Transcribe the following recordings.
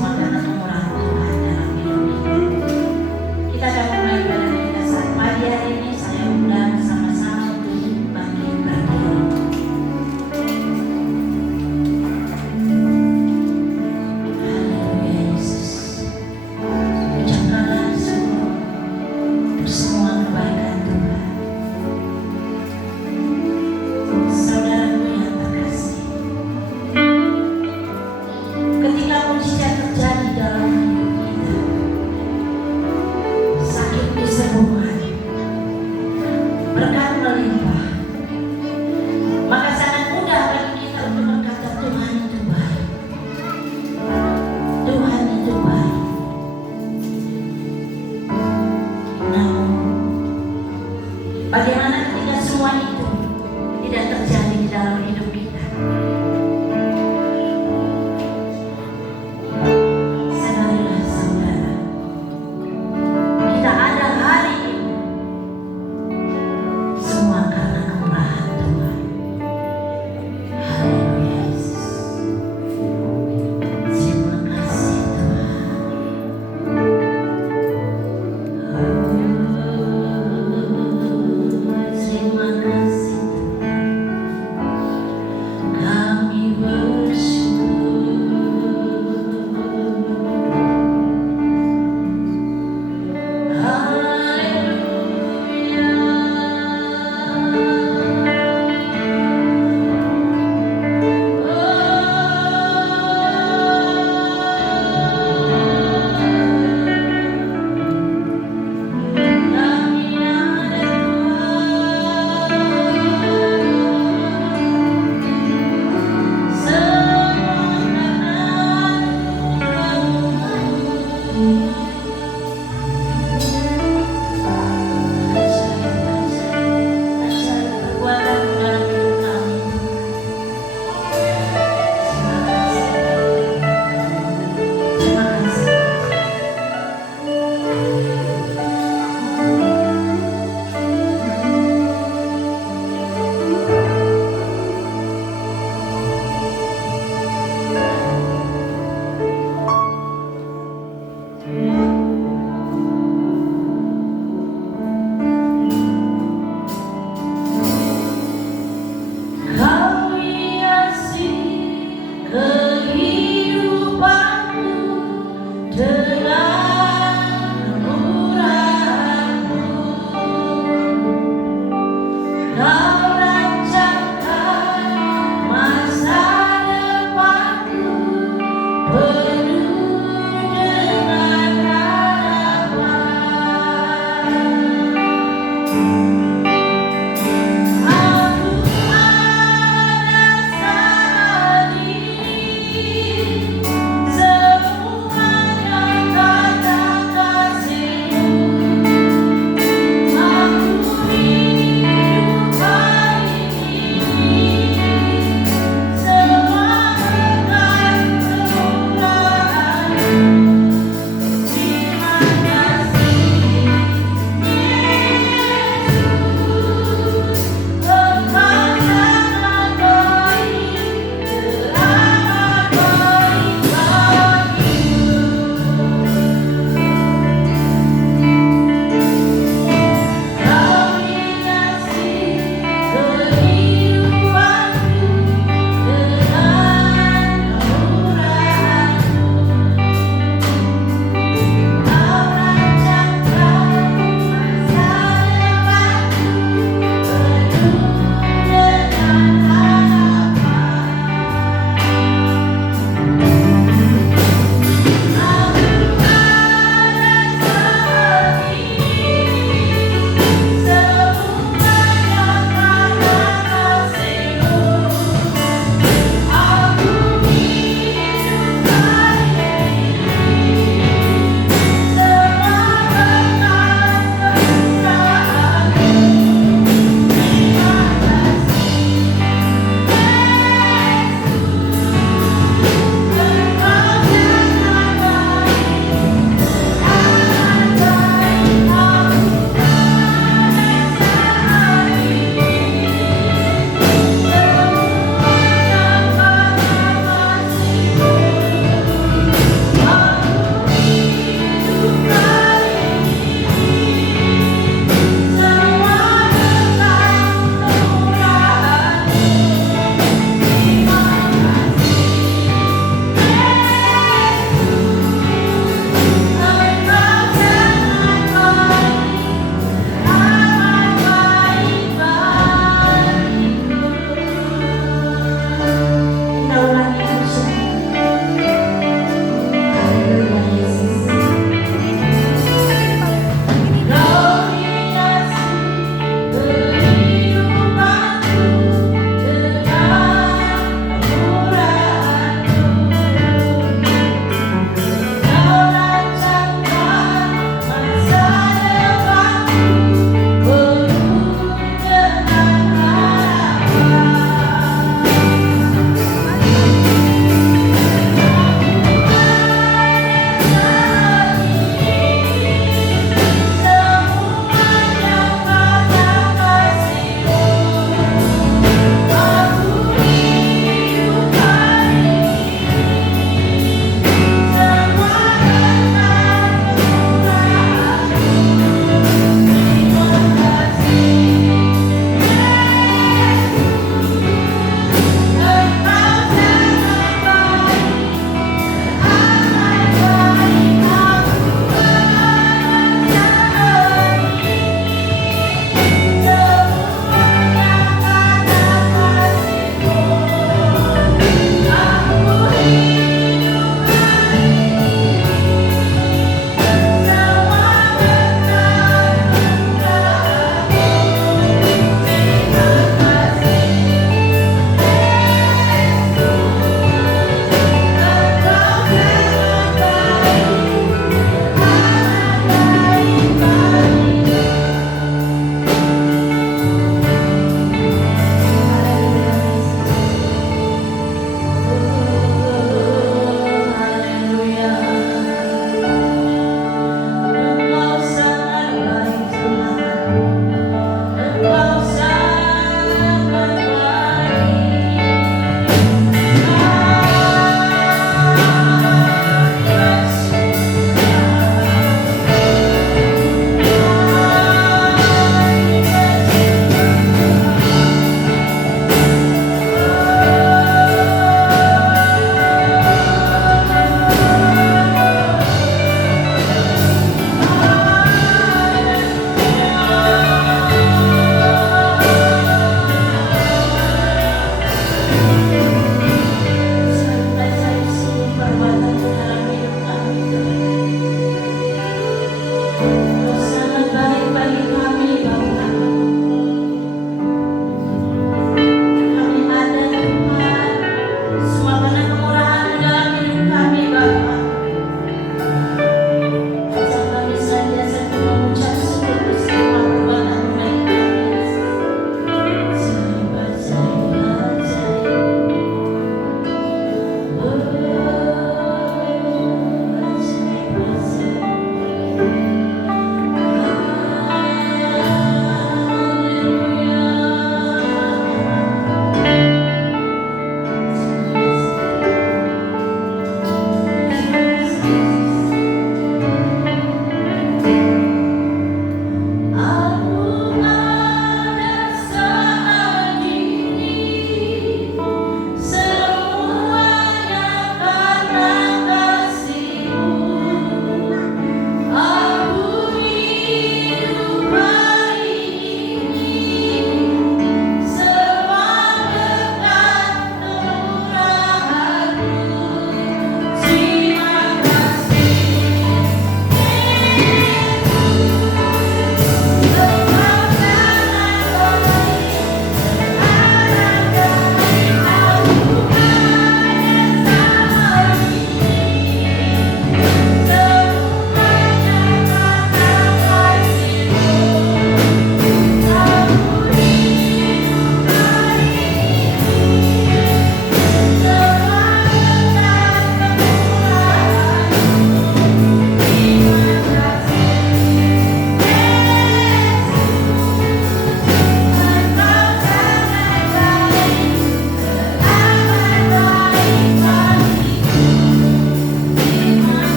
semua karena kemurahan Tuhan dalam hidup kita. Kita akan mulai ibadah kita saat pagi hari ini. Saya undang sama-sama untuk bangkit berdiri. Haleluya Yesus. Ucapkanlah syukur untuk semua kebaikan Tuhan. Saudaraku yang terkasih, ketika mujizat terjadi dalam hidup kita, sakit disembuhkan, berkat melimpah, maka sangat mudah bagi kita untuk berkata Tuhan itu baik. Tuhan itu baik. Namun, bagaimana ketika semua itu tidak terjadi di dalam hidup kita? Sadarilah saudara, kita ada hari ini semua karena kemurahan Tuhan. Haleluya Yesus. Terima kasih Tuhan. Terima kasih Tuhan.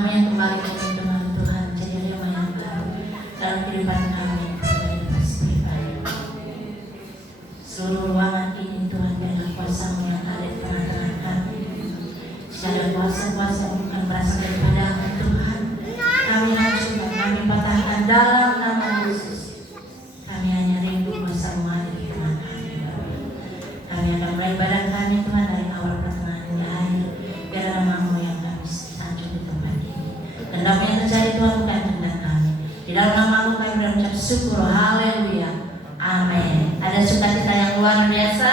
nama yang kembali kami dengan Tuhan jadi rema yang baru dalam kehidupan kami seluruh ruangan ini Tuhan biarlah kuasa-Mu yang ada di tengah-tengah kami. Segala kuasa-kuasa bukan berasal daripada Tuhan. Kami hancurkan, kami patahkan dalam nama Yesus. Kami hanya rindu kuasa-Mu ada di tengah kami. Kami akan mulai ibadah kami Tuhan dari awal pertengahan hingga akhir. Biar nama-Mu yang kami sanjung di tempat ini. Dan apa yang terjadi Tuhan bukan kehendak kami. Di dalam nama-Mu kami berucap syukur. Haleluya. Amin. Ada sukacita yang luar biasa.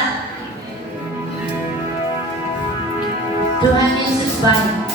Tuhan Yesus baik.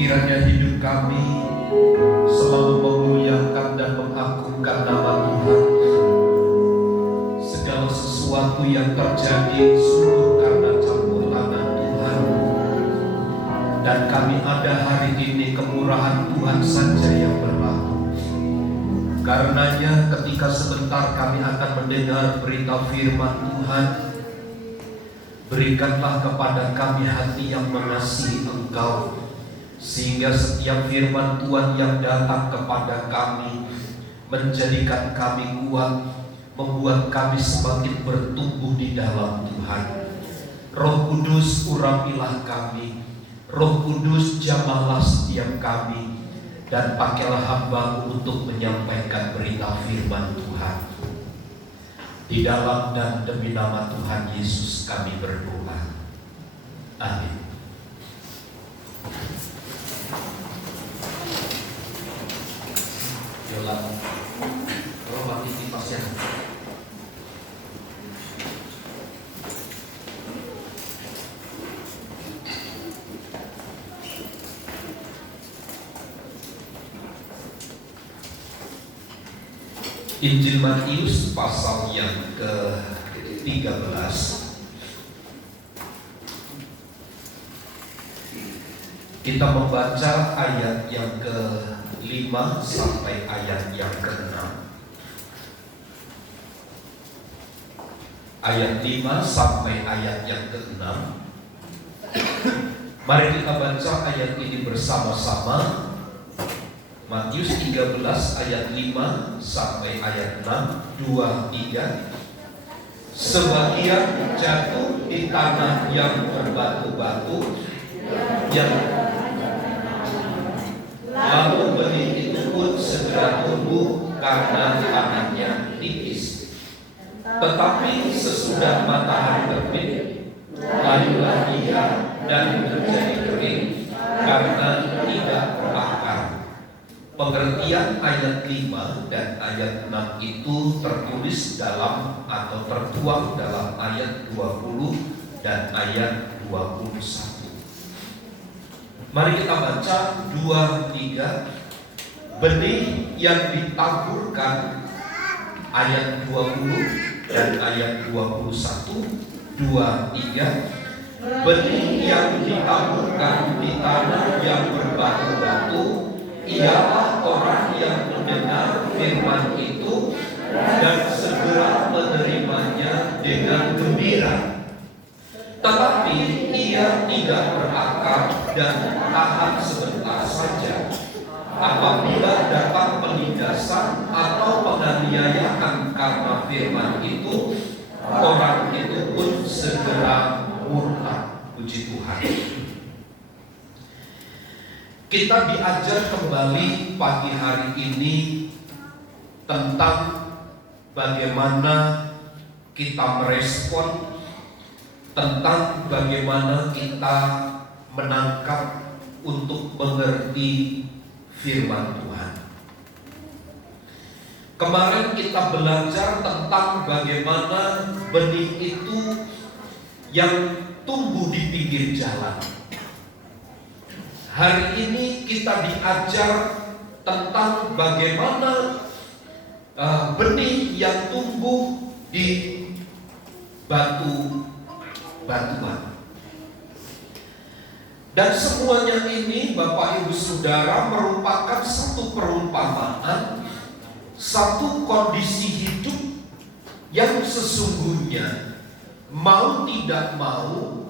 Kiranya hidup kami selalu memuliakan dan mengagungkan nama Tuhan. Segala sesuatu yang terjadi sungguh karena campur tangan Tuhan. Dan kami ada hari ini kemurahan Tuhan saja yang berlaku. Karenanya ketika sebentar kami akan mendengar berita firman Tuhan, berikanlah kepada kami hati yang mengasihi Engkau, sehingga setiap firman Tuhan yang datang kepada kami menjadikan kami kuat, membuat kami semakin bertumbuh di dalam Tuhan. Roh Kudus, urapilah kami. Roh Kudus, jamahlah setiap kami, dan pakailah hamba-Mu untuk menyampaikan berita firman Tuhan. Di dalam dan demi nama Tuhan Yesus kami berdoa. Amin. Yola, Roma ini pasien. Injil Matius pasal yang ke-13. Kita membaca ayat yang ke-5 sampai ayat yang ke-6. Ayat 5 sampai ayat yang ke-6. Mari kita baca ayat ini bersama-sama. Matius 13 ayat 5 sampai ayat 6, 2, 3. Sebagian jatuh di tanah yang berbatu-batu, yang lalu benih itu pun segera tumbuh karena tanahnya tipis. Tetapi sesudah matahari terbit, layulah ia dan menjadi kering karena tidak berakar. Pengertian ayat 5 dan ayat 6 itu tertulis dalam atau tertuang dalam ayat 20 dan ayat 21. Mari kita baca 2, 3. Benih yang ditaburkan ayat 20 dan ayat 21. 2, 3. Benih yang ditaburkan di tanah yang berbatu-batu ialah orang yang mendengar firman itu dan segera menerimanya dengan gembira. Tetapi ia tidak berakar dan tahan sebentar saja. Apabila dapat penindasan atau penganiayaan karena firman itu, orang itu pun segera murka. Puji Tuhan. Kita diajar kembali pagi hari ini tentang bagaimana kita merespon, tentang bagaimana kita menangkap untuk mengerti firman Tuhan. Kemarin kita belajar tentang bagaimana benih itu yang tumbuh di pinggir jalan. Hari ini kita diajar tentang bagaimana benih yang tumbuh di batu-batuan. Dan semuanya ini Bapak Ibu Saudara merupakan satu perumpamaan, satu kondisi hidup yang sesungguhnya mau tidak mau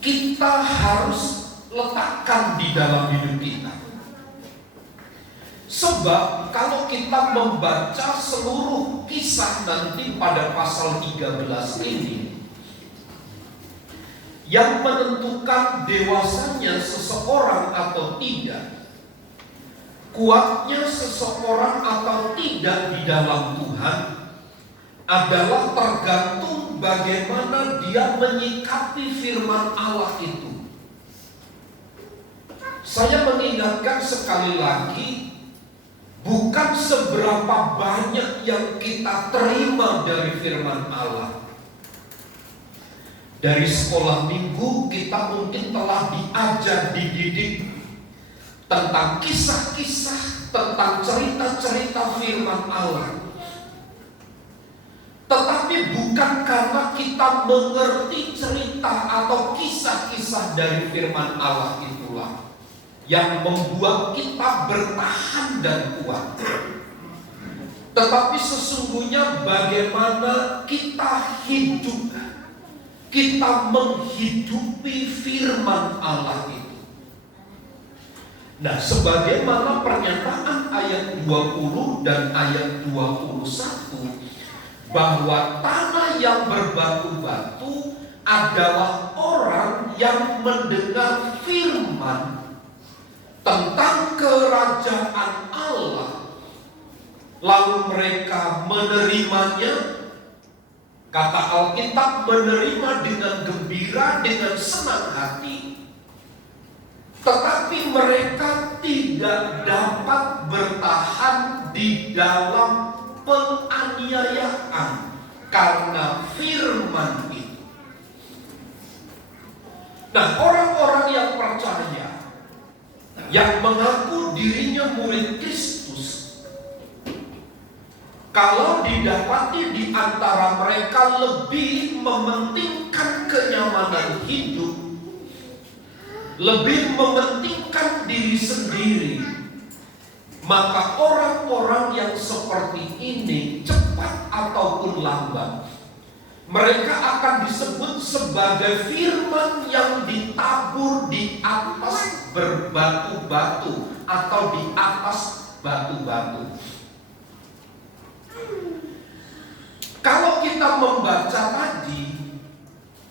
kita harus letakkan di dalam hidup kita. Sebab kalau kita membaca seluruh kisah nanti pada pasal 13 ini, yang menentukan dewasanya seseorang atau tidak, kuatnya seseorang atau tidak di dalam Tuhan, adalah tergantung bagaimana dia menyikapi firman Allah itu. Saya mengingatkan sekali lagi, bukan seberapa banyak yang kita terima dari firman Allah, Dari sekolah minggu kita mungkin telah diajar, dididik tentang kisah-kisah, tentang cerita-cerita firman Allah. Tetapi bukan karena kita mengerti cerita atau kisah-kisah dari firman Allah itulah yang membuat kita bertahan dan kuat. Tetapi sesungguhnya bagaimana kita hidup, kita menghidupi firman Allah itu. Nah, sebagaimana pernyataan ayat 20 dan ayat 21, bahwa tanah yang berbatu-batu adalah orang yang mendengar firman tentang kerajaan Allah, lalu mereka menerimanya. Kata Alkitab, menerima dengan gembira, dengan senang hati. Tetapi mereka tidak dapat bertahan di dalam penganiayaan karena firman itu. Nah, orang-orang yang percaya, yang mengaku dirinya murid Kristus, kalau didapati di antara mereka lebih mementingkan kenyamanan hidup, lebih mementingkan diri sendiri, maka orang-orang yang seperti ini cepat ataupun lambat, mereka akan disebut sebagai firman yang ditabur di atas berbatu-batu atau di atas batu-batu. Kalau kita membaca tadi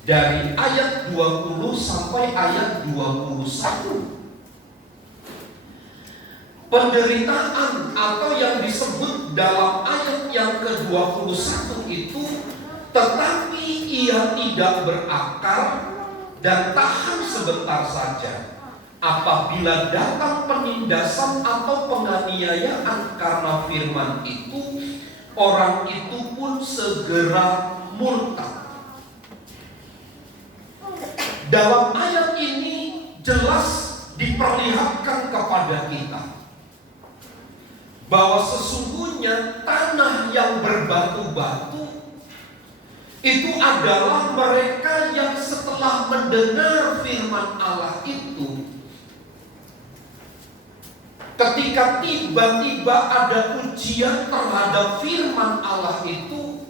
dari ayat 20 sampai ayat 21, penderitaan atau yang disebut dalam ayat yang ke-21 itu, tetapi ia tidak berakar dan tahan sebentar saja. Apabila datang penindasan atau penganiayaan karena firman itu, orang itu pun segera murtad. Dalam ayat ini jelas diperlihatkan kepada kita bahwa sesungguhnya tanah yang berbatu-batu itu adalah mereka yang setelah mendengar firman Allah itu, ketika tiba-tiba ada ujian terhadap firman Allah itu,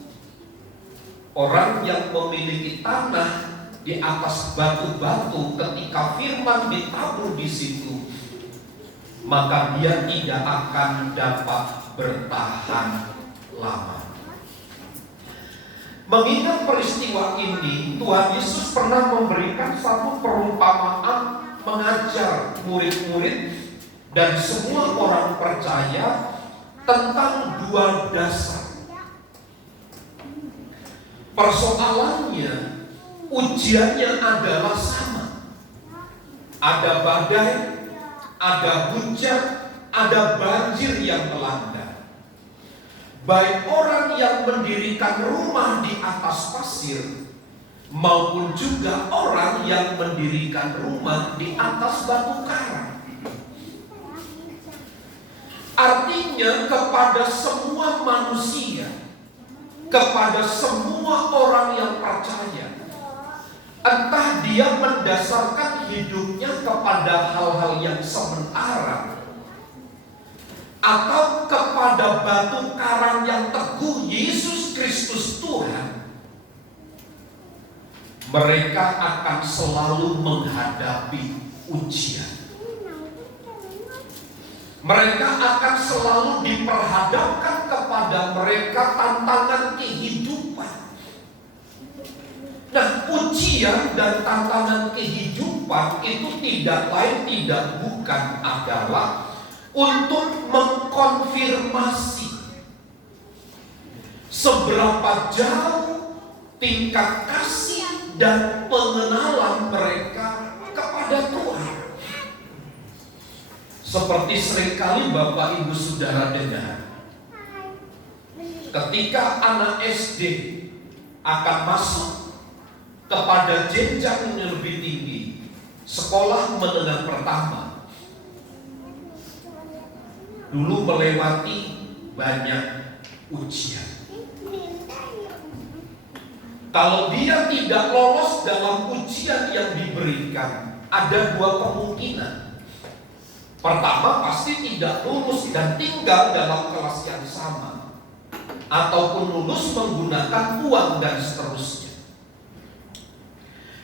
orang yang memiliki tanah di atas batu-batu, ketika firman ditabur di situ, maka dia tidak akan dapat bertahan lama. Mengingat peristiwa ini, Tuhan Yesus pernah memberikan satu perumpamaan mengajar murid-murid dan semua orang percaya tentang dua dasar. Persoalannya, ujiannya adalah sama. Ada badai, ada hujan, ada banjir yang melanda. Baik orang yang mendirikan rumah di atas pasir, maupun juga orang yang mendirikan rumah di atas batu karang. Artinya kepada semua manusia, kepada semua orang yang percaya, entah dia mendasarkan hidupnya kepada hal-hal yang sementara, atau kepada batu karang yang teguh, Yesus Kristus Tuhan, mereka akan selalu menghadapi ujian. Mereka akan selalu diperhadapkan kepada mereka tantangan kehidupan. Nah, ujian dan tantangan kehidupan itu tidak lain tidak bukan adalah untuk mengkonfirmasi seberapa jauh tingkat kasih dan pengenalan mereka kepada Tuhan. Seperti seringkali Bapak Ibu Saudara dengar, ketika anak SD akan masuk kepada jenjang yang lebih tinggi, sekolah menengah pertama, dulu melewati banyak ujian. Kalau dia tidak lolos dalam ujian yang diberikan, ada dua kemungkinan. Pertama, pasti tidak lulus dan tinggal dalam kelas yang sama, ataupun lulus menggunakan uang dan seterusnya.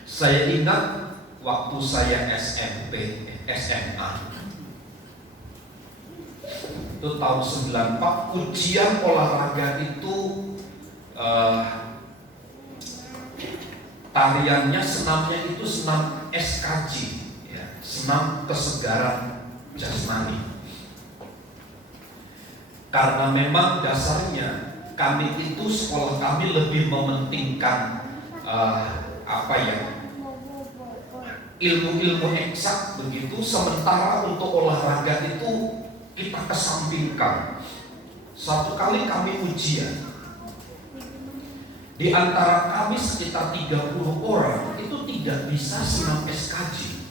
Saya ingat waktu saya SMP, SMA, itu tahun 94, ujian olahraga itu tariannya, senamnya itu senam SKJ, ya, senam kesegaran jasmani. Karena memang dasarnya kami itu, sekolah kami lebih mementingkan ilmu-ilmu eksak begitu, sementara untuk olahraga itu kita kesampingkan. Satu kali kami ujian, di antara kami sekitar 30 orang itu tidak bisa senam SKJ.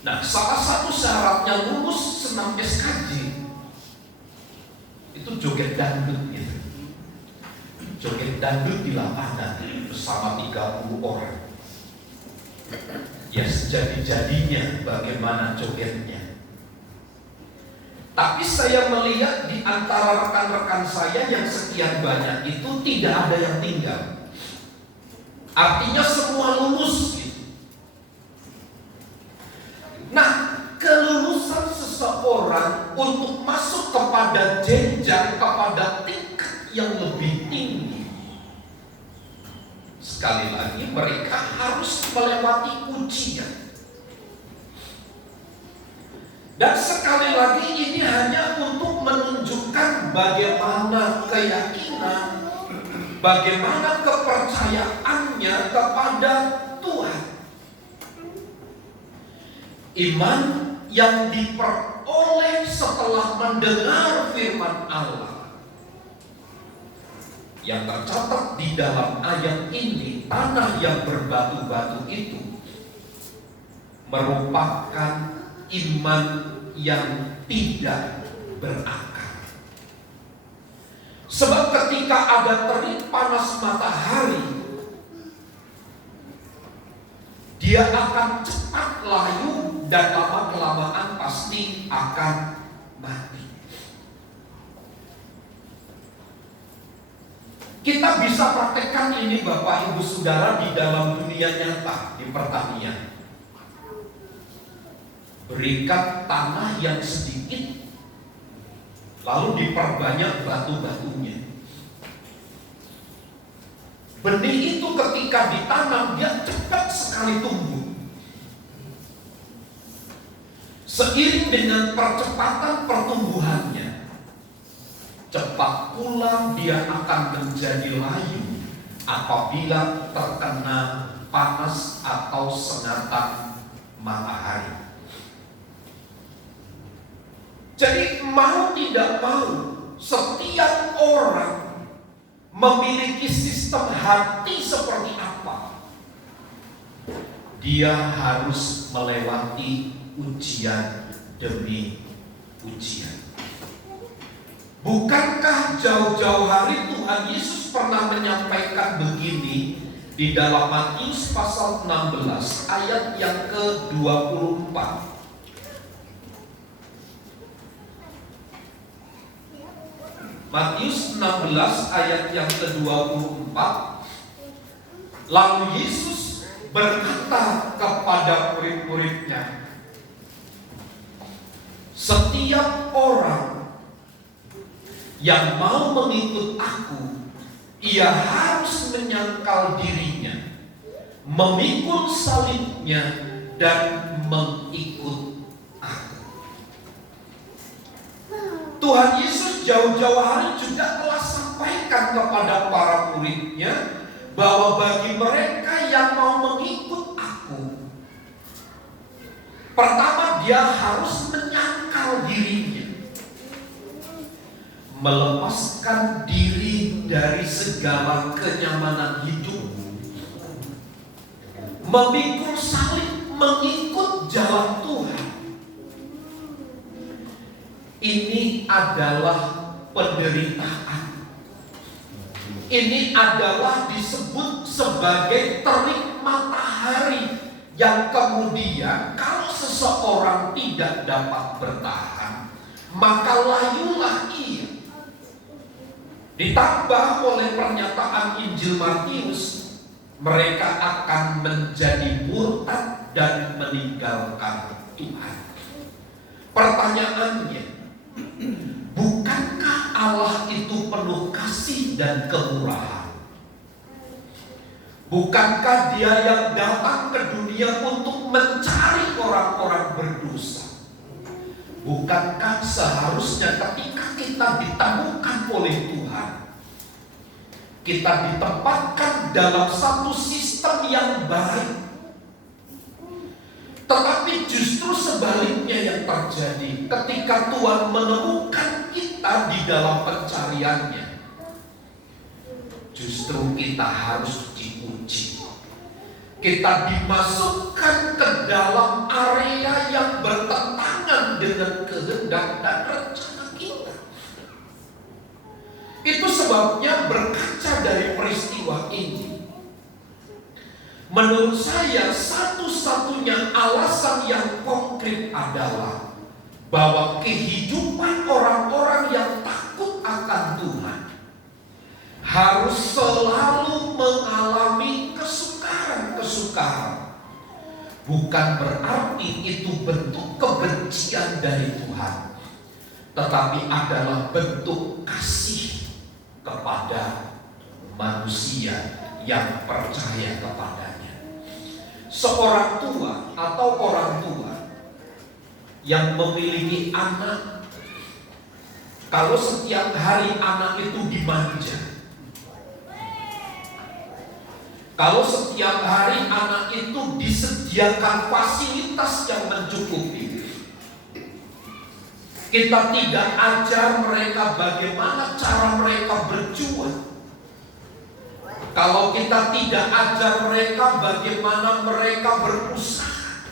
Nah, salah satu syaratnya lulus senam SKJ itu joget dangdut gitu. Joget dangdut di lapangan bersama 30 orang. Ya, sejadi-jadinya bagaimana jogetnya. Tapi saya melihat di antara rekan-rekan saya yang sekian banyak itu tidak ada yang tinggal. Artinya semua lulus gitu. Nah, kelulusan seseorang untuk masuk kepada jenjang, kepada tingkat yang lebih tinggi, sekali lagi mereka harus melewati ujian. Dan sekali lagi ini hanya untuk menunjukkan bagaimana keyakinan, bagaimana kepercayaannya kepada Tuhan. Iman yang diperoleh setelah mendengar firman Allah, yang tercatat di dalam ayat ini, tanah yang berbatu-batu itu merupakan iman yang tidak berakar. Sebab ketika ada terik panas matahari, dia akan cepat layu dan lama-kelamaan pasti akan mati. Kita bisa praktekkan ini Bapak Ibu Saudara di dalam dunia nyata, di pertanian. Berikan tanah yang sedikit, lalu diperbanyak batu-batunya. Benih itu ketika ditanam, dia cepat sekali tumbuh. Seiring dengan percepatan pertumbuhannya, cepat pula dia akan menjadi layu apabila terkena panas atau sengatan matahari. Jadi mau tidak mau, setiap orang memiliki sistem hati seperti apa, dia harus melewati ujian demi ujian. Bukankah jauh-jauh hari Tuhan Yesus pernah menyampaikan begini di dalam Matius pasal 16 ayat yang ke-24. Matius 16 ayat yang ke-24. Lalu Yesus berkata kepada murid-muridnya, setiap orang yang mau mengikut aku, ia harus menyangkal dirinya, memikul salibnya, dan mengikut aku. Tuhan Yesus jauh-jauh hari juga telah sampaikan kepada para muridnya bahwa bagi mereka yang mau mengikut aku, pertama dia harus menyangkal dirinya, melepaskan diri dari segala kenyamanan hidup, memikul salib, mengikut jalan Tuhan. Ini adalah penderitaan. Ini adalah disebut sebagai terik matahari yang kemudian kalau seseorang tidak dapat bertahan, maka layulah ia. Ditambah oleh pernyataan Injil Matius, mereka akan menjadi murtad dan meninggalkan Tuhan. Pertanyaannya, bukankah Allah itu penuh kasih dan kemurahan? Bukankah Dia yang datang ke dunia untuk mencari orang-orang berdosa? Bukankah seharusnya ketika kita ditemukan oleh Tuhan, kita ditempatkan dalam satu sistem yang baik? Tetapi justru sebaliknya yang terjadi ketika Tuhan menemukan kita di dalam pencariannya. Justru kita harus diuji. Kita dimasukkan ke dalam area yang bertentangan dengan kehendak dan rencana kita. Itu sebabnya berkaca dari peristiwa ini, menurut saya satu-satunya alasan yang konkret adalah bahwa kehidupan orang-orang yang takut akan Tuhan harus selalu mengalami kesukaran. Bukan berarti itu bentuk kebencian dari Tuhan, tetapi adalah bentuk kasih kepada manusia yang percaya kepadanya. Seorang tua atau orang tua yang memiliki anak, kalau setiap hari anak itu dimanja, kalau setiap hari anak itu disediakan fasilitas yang mencukupi, kita tidak ajar mereka bagaimana cara mereka berjuang. Kalau kita tidak ajar mereka bagaimana mereka berusaha,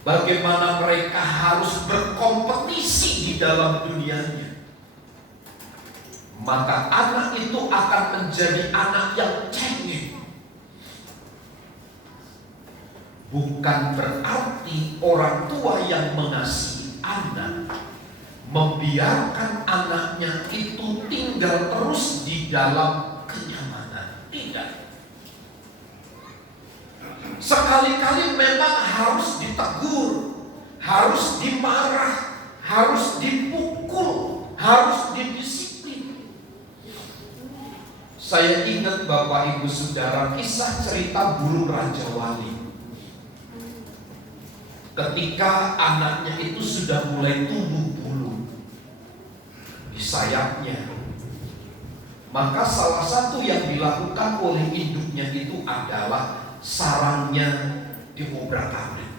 bagaimana mereka harus berkompetisi di dalam dunianya, maka anak itu akan menjadi anak yang cengeng. Bukan berarti orang tua yang mengasihi anak membiarkan anaknya itu tinggal terus di dalam kenyamanan. Tidak. Sekali-kali memang harus ditegur, harus dimarah, harus dipukul, harus didisiplin. Saya ingat Bapak Ibu Saudara kisah cerita burung Raja Wali. Ketika anaknya itu sudah mulai tumbuh bulu di sayapnya, maka salah satu yang dilakukan oleh induknya itu adalah sarangnya diobrak-abrik.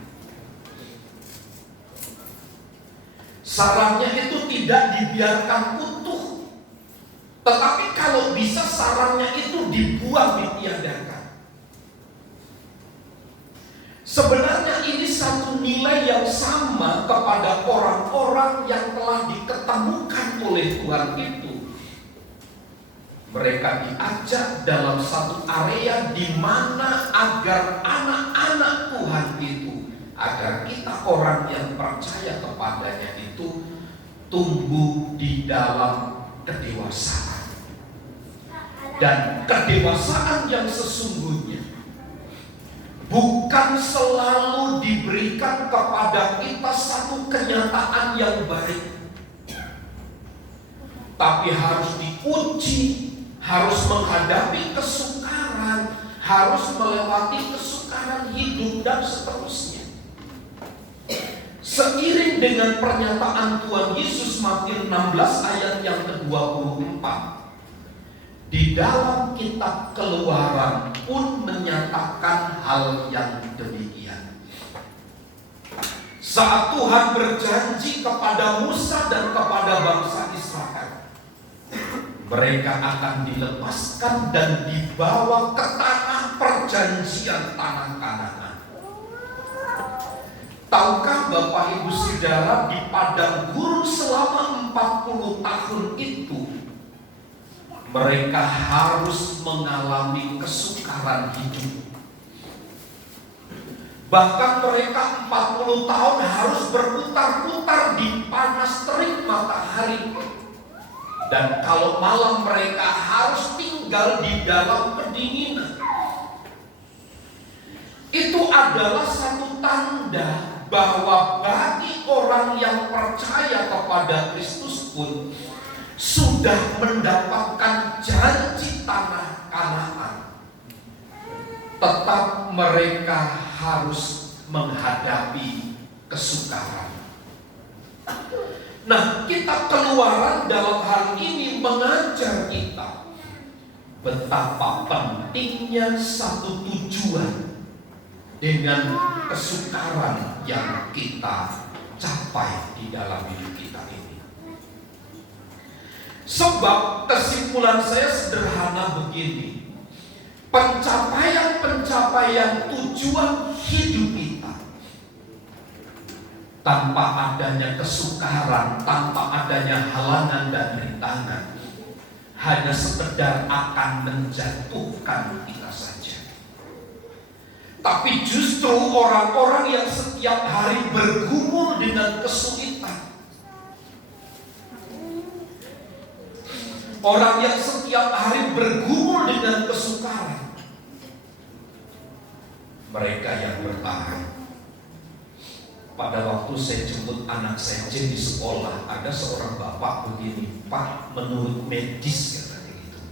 Sarangnya itu tidak dibiarkan utuh, tetapi kalau bisa sarangnya itu dibuang, ditiadakan. Sebenarnya ini satu nilai yang sama kepada orang-orang yang telah diketemukan oleh Tuhan itu. Mereka diajak dalam satu area di mana agar anak-anak Tuhan itu, agar kita orang yang percaya kepadanya itu tumbuh di dalam kedewasaan. Dan kedewasaan yang sesungguhnya bukan selalu diberikan kepada kita satu kenyataan yang baik, tapi harus diuji, harus menghadapi kesukaran, harus melewati kesukaran hidup dan seterusnya. Seiring dengan pernyataan Tuhan Yesus Matius 16 ayat yang ke-24, di dalam kitab Keluaran pun menyatakan hal yang demikian. Saat Tuhan berjanji kepada Musa dan kepada bangsa Israel mereka akan dilepaskan dan dibawa ke tanah perjanjian, tanah Kanaan. Tahukah Bapak Ibu Saudara, di padang gurun selama 40 tahun itu mereka harus mengalami kesukaran hidup. Bahkan mereka 40 tahun harus berputar-putar di panas terik matahari. Dan kalau malam mereka harus tinggal di dalam kedinginan. Itu adalah satu tanda bahwa bagi orang yang percaya kepada Kristus pun sudah mendapatkan janji tanah Kanaan, tetap mereka harus menghadapi kesukaran. Nah, kitab Keluaran dalam hal ini mengajar kita betapa pentingnya satu tujuan dengan kesukaran yang kita capai di dalam hidup kita ini. Sebab kesimpulan saya sederhana begini: pencapaian tujuan hidup kita tanpa adanya kesukaran, tanpa adanya halangan dan rintangan, hanya sekedar akan menjatuhkan kita saja. Tapi justru orang-orang yang setiap hari bergumul dengan kesulitan, orang yang setiap hari bergumul dengan kesukaran, mereka yang bertahan. Pada waktu saya jemput anak saya di sekolah, ada seorang bapak begini, "Pak, menurut medis," katanya gitu,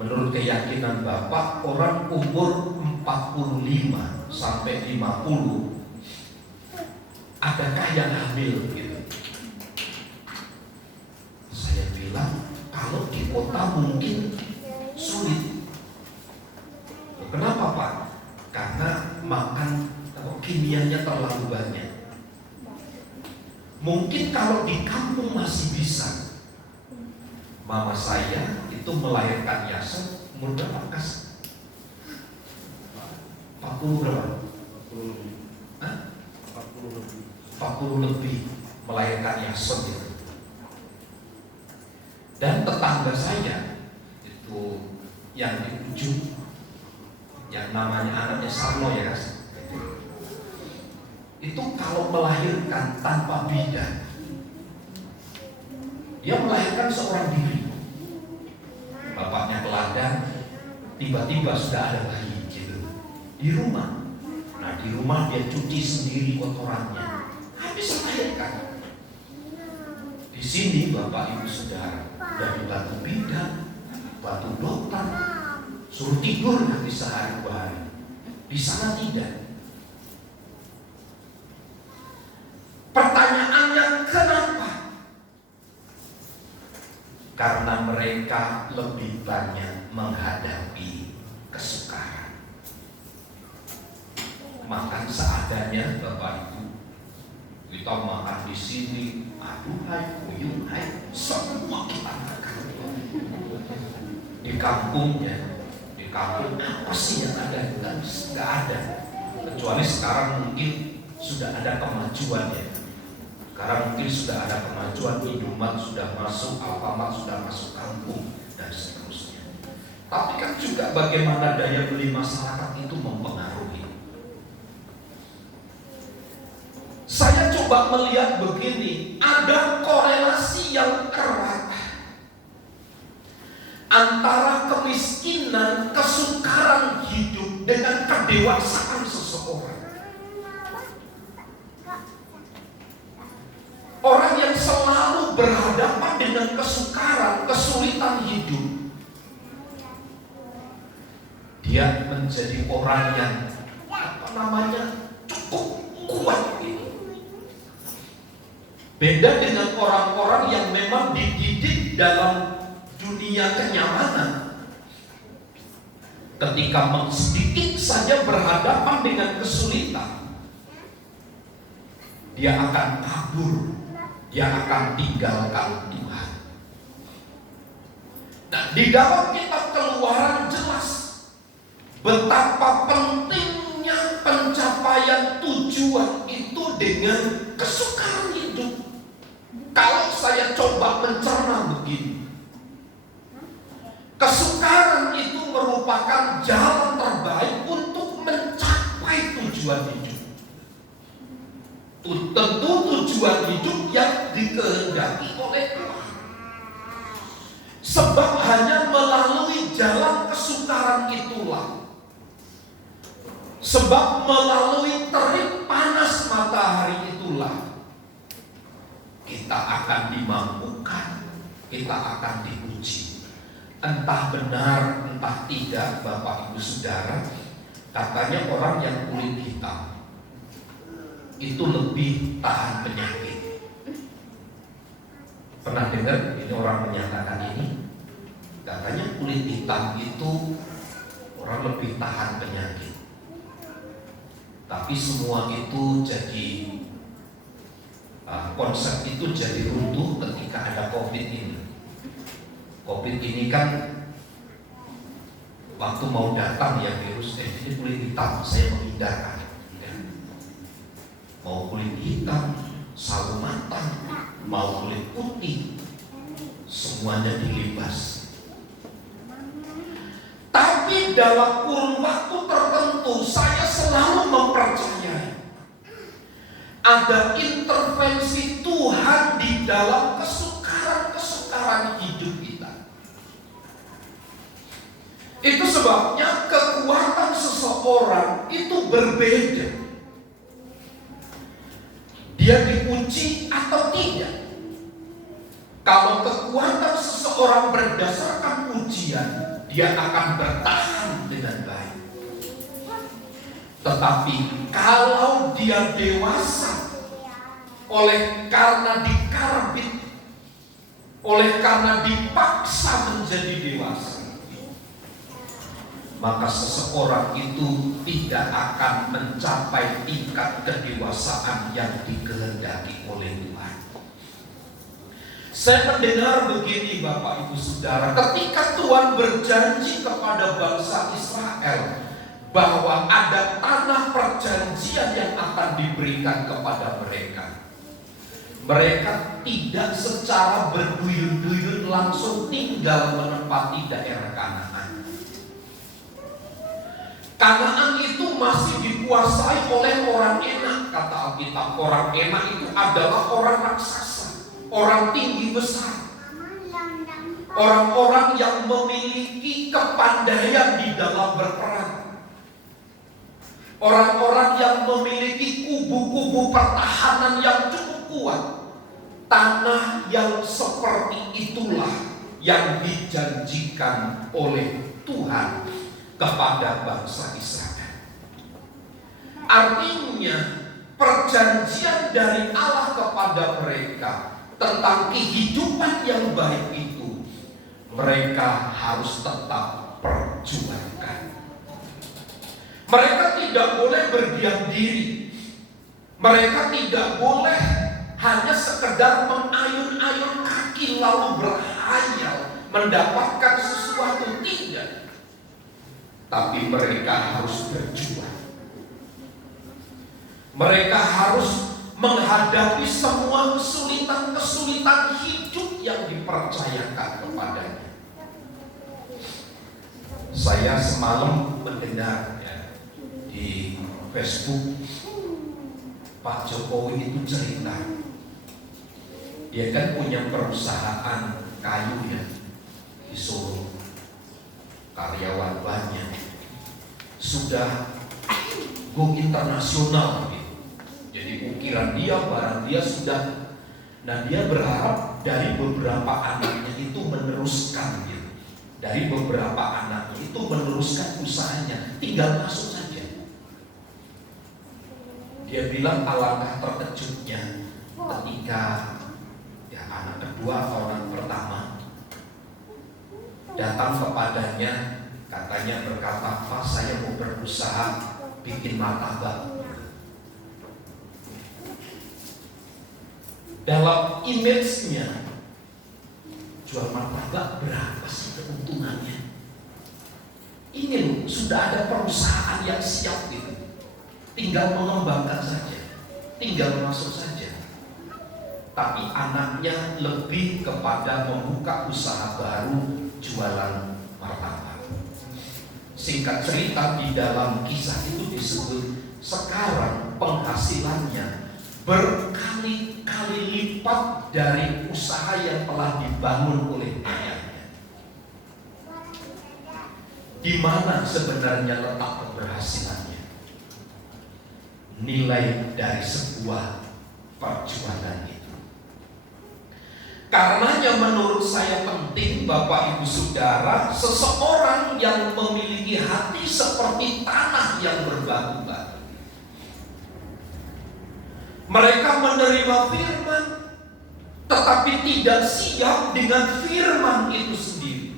menurut keyakinan bapak, orang umur 45 sampai 50 adakah yang hamil gitu. Saya bilang, kalau di kota mungkin sulit. Kenapa, Pak? Karena makan kimianya terlalu banyak. Mungkin kalau di kampung masih bisa. Mama saya itu melahirkan Yason umur berapa, Kas? 40 berapa? 40 lebih melahirkan Yason gitu. Dan tetangga saya itu yang di ujung, yang namanya anaknya Sarno ya, Kas, itu kalau melahirkan tanpa bidan, dia melahirkan seorang diri. Bapaknya teladan, tiba-tiba sudah ada bayi gitu di rumah. Nah, di rumah dia cuci sendiri kotorannya, habis melahirkan. Di sini Bapak Ibu Saudara dari batu bidan, batu dokter, suruh tidur nanti sehari 2 hari. Di sana tidak. Pertanyaannya, kenapa? Karena mereka lebih banyak menghadapi kesukaran. Makan seadanya, Bapak Ibu. Kita makan di sini, aduhai, uyuhai, semua kita makan. Di kampungnya, di kampung apa sih yang ada? Nggak ada. Kecuali sekarang mungkin sudah ada kemajuan ya. Sekarang mungkin sudah ada kemajuan, Indomaret sudah masuk, Alfamart sudah masuk kampung, dan seterusnya. Tapi kan juga bagaimana daya beli masyarakat itu mempengaruhi. Saya coba melihat begini, ada korelasi yang erat antara kemiskinan, kesukaran hidup dengan kedewasaan seseorang. Orang yang selalu berhadapan dengan kesukaran, kesulitan hidup, dia menjadi orang yang cukup kuat gitu. Beda dengan orang-orang yang memang dididik dalam dunia kenyamanan. Ketika sedikit saja berhadapan dengan kesulitan, dia akan kabur, dia akan tinggalkan Tuhan. Nah, di dalam kitab Keluaran jelas betapa pentingnya pencapaian tujuan itu dengan kesukaan hidup. Kalau saya coba mencerna begini, kesukaran itu merupakan jalan terbaik untuk mencapai tujuan hidup. Tentu tujuan hidup yang dikehendaki oleh Tuhan. Sebab hanya melalui jalan kesukaran itulah, sebab melalui terik panas matahari itulah kita akan dimampukan, kita akan diuji. Entah benar, entah tidak, Bapak Ibu Saudara, katanya orang yang kulit hitam itu lebih tahan penyakit. Pernah dengar ini orang menyatakan ini? Katanya kulit hitam itu orang lebih tahan penyakit. Tapi semua itu jadi konsep itu jadi runtuh ketika ada COVID ini. COVID ini kan waktu mau datang ya virus, ini kulit hitam, saya menghindarkan. Ya. Mau kulit hitam, sawo matang, mau kulit putih, semuanya dilibas. Tapi dalam kurun waktu tertentu saya selalu mempercayai ada intervensi Tuhan di dalam kesukaran hidup kita. Itu sebabnya kekuatan seseorang itu berbeda. Dia diuji atau tidak. Kalau kekuatan seseorang berdasarkan ujian, dia akan bertahan dengan baik. Tetapi kalau dia dewasa, karena dikarbit, karena dipaksa menjadi dewasa, maka seseorang itu tidak akan mencapai tingkat kedewasaan yang dikehendaki oleh Tuhan. Saya mendengar begini Bapak Ibu Saudara, ketika Tuhan berjanji kepada bangsa Israel bahwa ada tanah perjanjian yang akan diberikan kepada mereka, mereka tidak secara berduyun-duyun langsung tinggal menempati daerah Kanaan. Kanaan itu masih dikuasai oleh orang Enak, kata Alkitab. Orang Enak itu adalah orang raksasa, orang tinggi besar, orang-orang yang memiliki kepandaian di dalam berperang, orang-orang yang memiliki kubu-kubu pertahanan yang cukup kuat. Tanah yang seperti itulah yang dijanjikan oleh Tuhan kepada bangsa Israel. Artinya perjanjian dari Allah kepada mereka tentang kehidupan yang baik itu mereka harus tetap perjuangkan. Mereka tidak boleh berdiam diri. Mereka tidak boleh hanya sekedar mengayun-ayun kaki lalu berhayal mendapatkan sesuatu, tidak. Tapi mereka harus berjuang. Mereka harus menghadapi semua kesulitan-kesulitan hidup yang dipercayakan kepadanya. Saya semalam mendengar di Facebook Pak Jokowi itu cerita. Dia kan punya perusahaan kayu ya di Solo, karyawan banyak, sudah go internasional gitu. Jadi ukiran dia, barang dia sudah. Nah dia berharap dari beberapa anaknya itu meneruskan gitu. Dari beberapa anaknya itu meneruskan usahanya, tinggal masuk saja. Dia bilang alangkah terkejutnya ketika anak kedua atau anak pertama datang kepadanya, katanya berkata, "Pak, saya mau berusaha bikin martabak." Dalam image-nya jual martabak berapa sih keuntungannya? Ini loh, sudah ada perusahaan yang siap gitu. Tinggal mengembangkan saja, tinggal masuk saja. Tapi anaknya lebih kepada membuka usaha baru jualan martabak. Singkat cerita, di dalam kisah itu disebut sekarang penghasilannya berkali-kali lipat dari usaha yang telah dibangun oleh ayahnya. Di mana sebenarnya letak keberhasilannya? Nilai dari sebuah perjuangan itu. Karenanya menurut saya penting, Bapak Ibu Saudara, seseorang yang memiliki hati seperti tanah yang berbatu-batu. Mereka menerima firman, tetapi tidak siap dengan firman itu sendiri.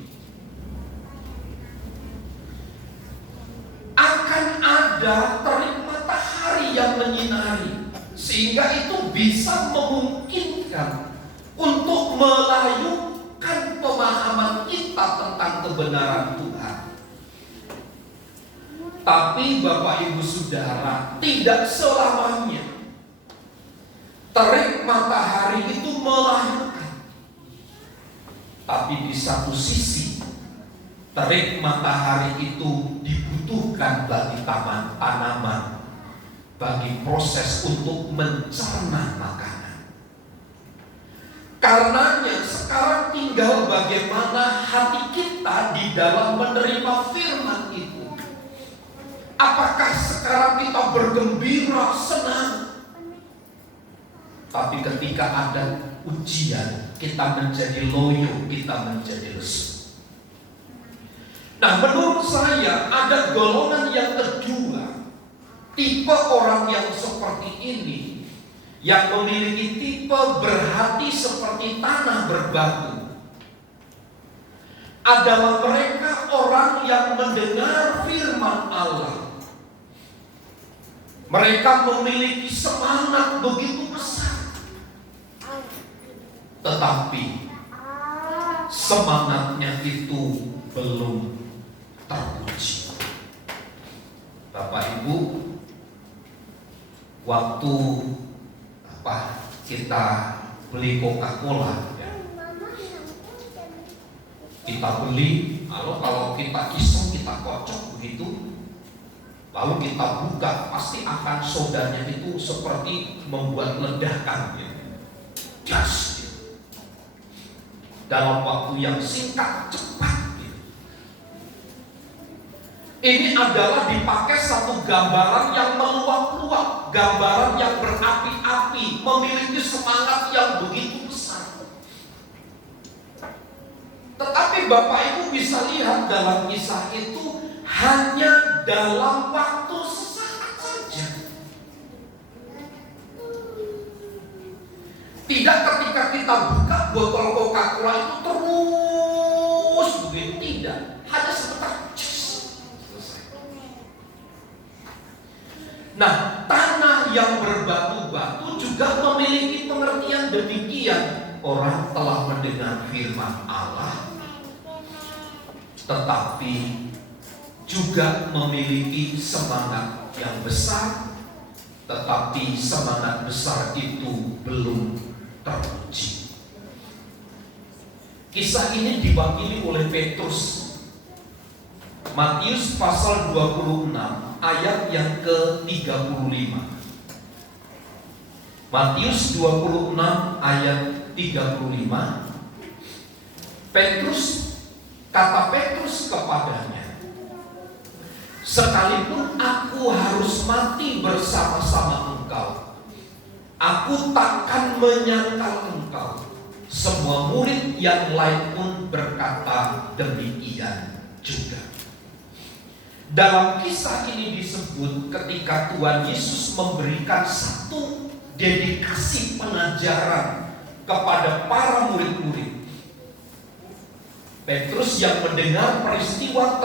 Akan ada terik matahari yang menyinari, sehingga itu bisa memungkinkan untuk melayukan pemahaman kita tentang kebenaran Tuhan. Tapi Bapak Ibu Saudara, tidak selamanya terik matahari itu melayukan. Tapi di satu sisi, terik matahari itu dibutuhkan bagi tanaman, bagi proses untuk mencerna makanan. Karenanya sekarang tinggal bagaimana hati kita di dalam menerima firman itu. Apakah sekarang kita bergembira, senang? Tapi ketika ada ujian, kita menjadi loyo, kita menjadi lesu. Nah, menurut saya ada golongan yang kedua, tipe orang yang seperti ini, yang memiliki tipe berhati seperti tanah berbatu, adalah mereka orang yang mendengar firman Allah. Mereka memiliki semangat begitu besar, tetapi semangatnya itu belum terpuji. Bapak Ibu, waktu kita beli Coca-Cola, kita beli, lalu kalau kita iseng, kita kocok begitu, lalu kita buka, pasti akan sodanya itu seperti membuat ledakan, gas, dalam waktu yang singkat, cepat. Ini adalah dipakai satu gambaran yang meluap-luap, gambaran yang berapi-api, memiliki semangat yang begitu besar. Tetapi Bapak Ibu bisa lihat dalam kisah itu hanya dalam waktu sesaat saja. Tidak ketika kita buka botol Coca-Cola itu terus begitu, tidak. Hanya sebentar. Nah, tanah yang berbatu-batu juga memiliki pengertian demikian. Orang telah mendengar firman Allah, tetapi juga memiliki semangat yang besar, tetapi semangat besar itu belum terpuji. Kisah ini diwakili oleh Petrus. Matius pasal 26 ayat yang ke-35. Matius 26 ayat 35. Kata Petrus kepadanya, sekalipun aku harus mati bersama-sama engkau, aku takkan menyangkal engkau. Semua murid yang lain pun berkata demikian juga. Dalam kisah ini disebut ketika Tuhan Yesus memberikan satu dedikasi pengajaran kepada para murid-murid. Petrus yang mendengar peristiwa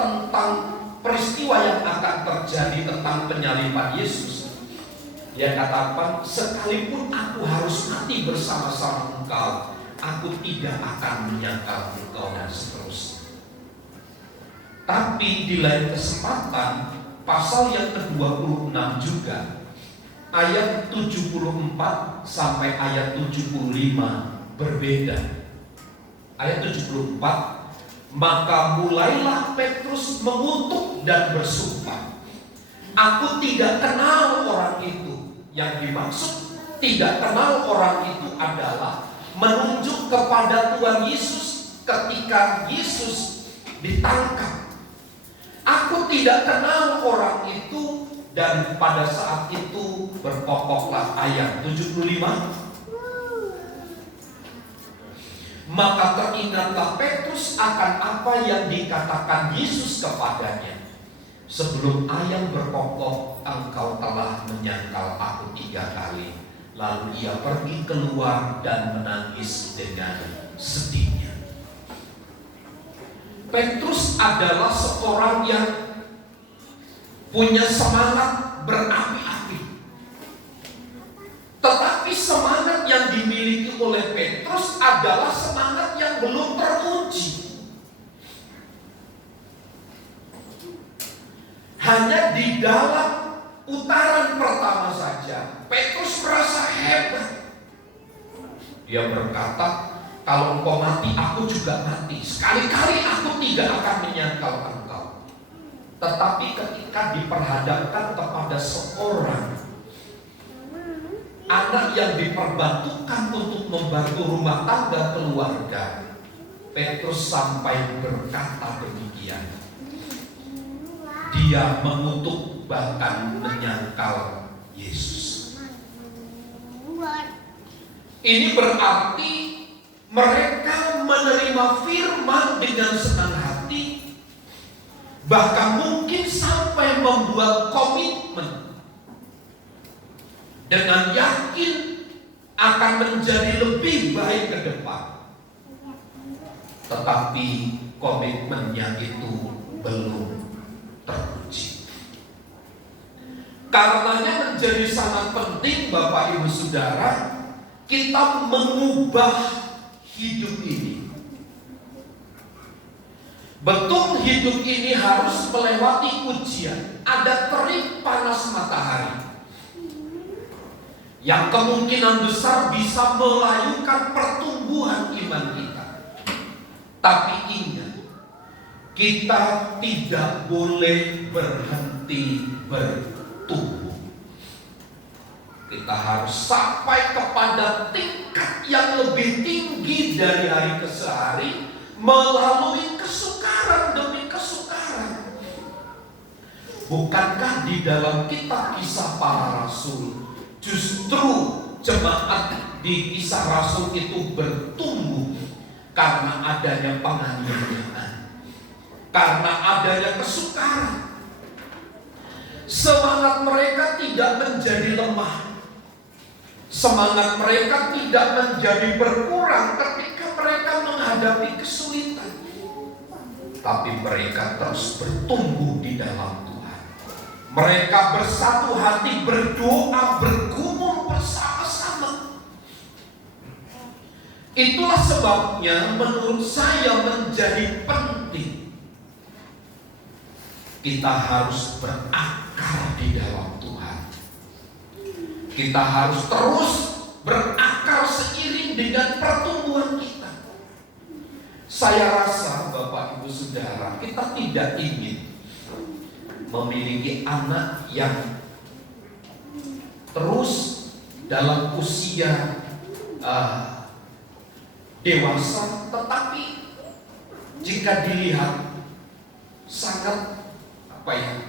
yang akan terjadi tentang penyaliban Yesus, dia katakan, sekalipun aku harus mati bersama-sama engkau, aku tidak akan menyangkal engkau, dan seterusnya. Tapi di lain kesempatan, pasal yang ke-26 juga, ayat 74 sampai ayat 75 berbeda. Ayat 74, maka mulailah Petrus mengutuk dan bersumpah, aku tidak kenal orang itu. Yang dimaksud tidak kenal orang itu adalah menunjuk kepada Tuhan Yesus ketika Yesus ditangkap. Aku tidak kenal orang itu. Dan pada saat itu berpokoklah ayat 75. Maka teringatlah Petrus akan apa yang dikatakan Yesus kepadanya. Sebelum ayam berkokok, engkau telah menyangkal aku 3 kali. Lalu ia pergi keluar dan menangis dengan sedihnya. Petrus adalah seorang yang punya semangat berapi-api. Tetapi semangat yang dimiliki oleh Petrus adalah semangat yang belum teruji. Hanya di dalam putaran pertama saja Petrus merasa hebat. Dia berkata, kalau engkau mati, aku juga mati. Sekali-kali aku tidak akan menyangkal engkau. Tetapi ketika diperhadapkan kepada seorang anak yang diperbantukan untuk membantu rumah tangga keluarga, Petrus sampai berkata demikian. Dia mengutuk bahkan menyangkal Yesus. Ini berarti mereka menerima firman dengan senang hati, bahkan mungkin sampai membuat komitmen dengan yakin akan menjadi lebih baik ke depan. Tetapi komitmennya itu belum teruji. Karenanya menjadi sangat penting Bapak Ibu Saudara, kita mengubah hidup ini. Betul, hidup ini harus melewati ujian. Ada terik panas matahari yang kemungkinan besar bisa melayukan pertumbuhan iman kita. Tapi ingat, kita tidak boleh berhenti bertumbuh. Kita harus sampai kepada tingkat yang lebih tinggi dari hari ke hari, melalui kesukaran demi kesukaran. Bukankah di dalam kitab Kisah Para Rasul justru jemaat di Kisah Rasul itu bertumbuh karena adanya penganiayaan, karena adanya kesukaran. Semangat mereka tidak menjadi lemah, semangat mereka tidak menjadi berkurang ketika mereka menghadapi kesulitan, tapi mereka terus bertumbuh di dalam Tuhan. Mereka bersatu hati berdoa, bergumul bersama-sama. Itulah sebabnya menurut saya menjadi penting kita harus berakar di dalam Tuhan. Kita harus terus berakar seiring dengan pertumbuhan kita. Saya rasa Bapak Ibu Saudara, kita tidak ingin memiliki anak yang terus dalam usia dewasa, tetapi jika dilihat sangat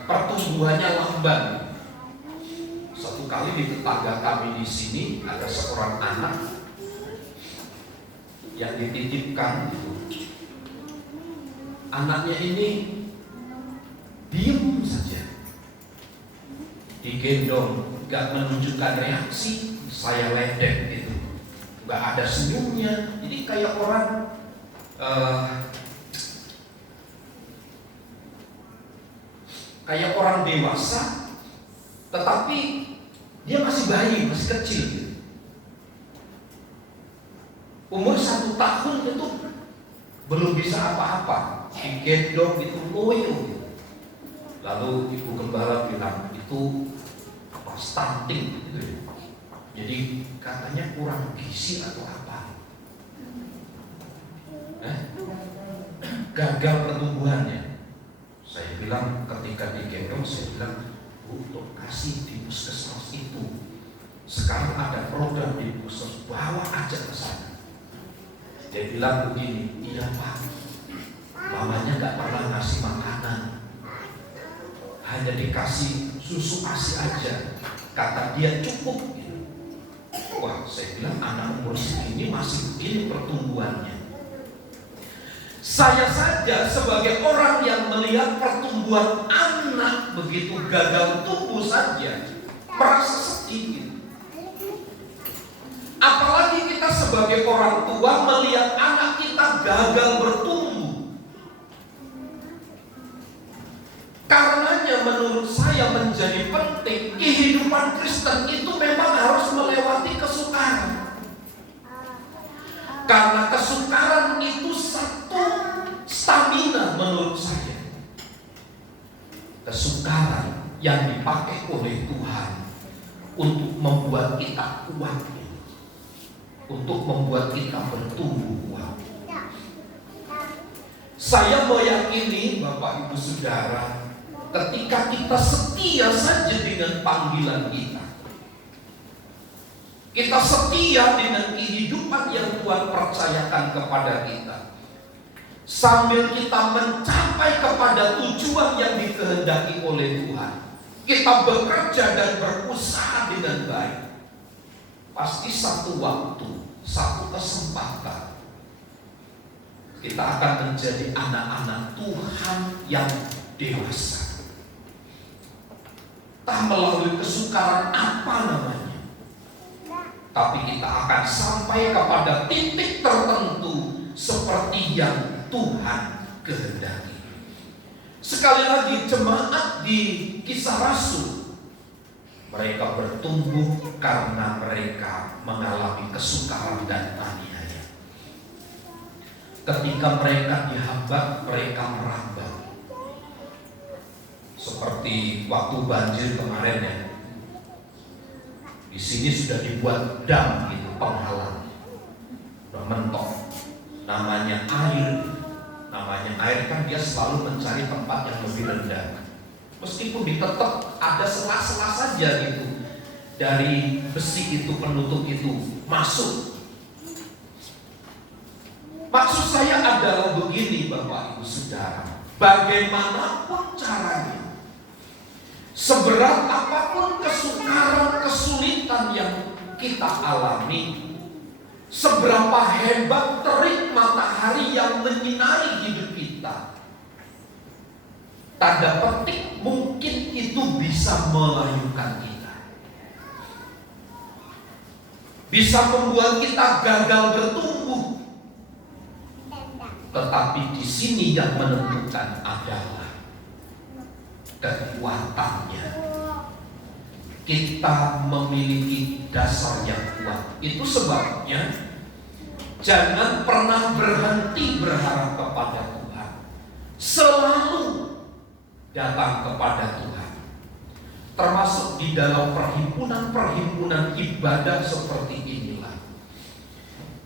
pertumbuhannya lamban. Satu kali di tetangga kami di sini ada seorang anak yang dititipkan. Anaknya ini diam saja, digendong, gak menunjukkan reaksi. Saya ledek gitu, gak ada senyumnya. Jadi kayak orang dewasa, tetapi dia masih bayi, masih kecil gitu. Umur 1 tahun itu belum bisa apa-apa, digendong itu loyo. Lalu ibu gembala bilang itu stunting gitu ya. Jadi katanya kurang gizi atau apa? Gagal pertumbuhannya. Saya bilang ketika digendong, saya bilang, Bu, kasih di puskesmas itu. Sekarang ada program di puskesmas, bawa aja ke sana. Dia bilang begini, iya Pak, mamanya gak pernah ngasih makanan, hanya dikasih susu ASI aja. Kata dia cukup. Wah, saya bilang anak umur segini masih begini pertumbuhannya. Saya saja sebagai orang yang melihat pertumbuhan anak begitu gagal tumbuh saja merasa sedih. Apalagi kita sebagai orang tua melihat anak kita gagal bertumbuh. Karenanya menurut saya menjadi penting kehidupan Kristen itu memang harus melewati kesukaran. Karena kesukaran itu satu stamina menurut saya. Kesukaran yang dipakai oleh Tuhan untuk membuat kita kuat, untuk membuat kita bertumbuh kuat. Saya meyakini Bapak Ibu Saudara, ketika kita setia saja dengan panggilan kita, kita setia dengan kehidupan yang Tuhan percayakan kepada kita, sambil kita mencapai kepada tujuan yang dikehendaki oleh Tuhan, kita bekerja dan berusaha dengan baik, pasti satu waktu, satu kesempatan, kita akan menjadi anak-anak Tuhan yang dewasa. Tak melalui kesukaran apa namanya, tapi kita akan sampai kepada titik tertentu seperti yang Tuhan kehendaki. Sekali lagi, jemaat di Kisah Rasul, mereka bertumbuh karena mereka mengalami kesukaran dan aniaya. Ketika mereka dihambat, mereka merambat. Seperti waktu banjir kemarin ya. Di sini sudah dibuat dam gitu, penghalang, udah mentok. Namanya air kan dia selalu mencari tempat yang lebih rendah. Meskipun ditetap ada sela-sela saja gitu, dari besi itu penutup itu masuk. Maksud saya adalah begini Bapak Ibu Saudara, bagaimanapun caranya, seberat apapun kesukaran, kesulitan yang kita alami, seberapa hebat terik matahari yang menyinari hidup kita, tanda petik mungkin itu bisa melayukan kita, bisa membuat kita gagal bertumbuh. Tetapi di sini yang menentukan adalah kekuatannya. Kita memiliki dasar yang kuat. Itu sebabnya jangan pernah berhenti berharap kepada Tuhan. Selalu datang kepada Tuhan. Termasuk di dalam perhimpunan-perhimpunan ibadah seperti inilah,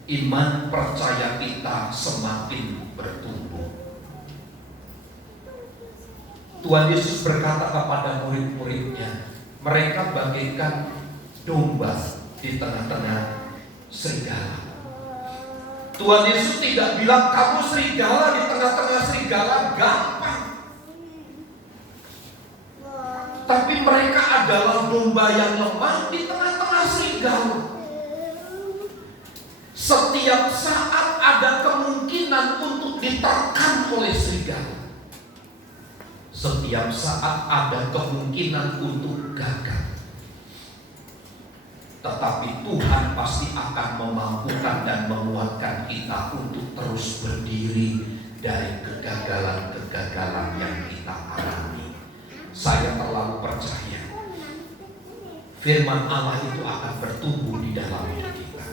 iman percaya kita semakin bertumbuh. Tuhan Yesus berkata kepada murid-muridnya, mereka bagaikan domba di tengah-tengah serigala. Tuhan Yesus tidak bilang kamu serigala di tengah-tengah serigala gampang. Tapi mereka adalah domba yang lemah di tengah-tengah serigala. Setiap saat ada kemungkinan untuk diterkam oleh serigala. Setiap saat ada kemungkinan untuk gagal. Tetapi Tuhan pasti akan memampukan dan menguatkan kita untuk terus berdiri dari kegagalan-kegagalan yang kita alami. Saya terlalu percaya firman Allah itu akan bertumbuh di dalam hidup kita,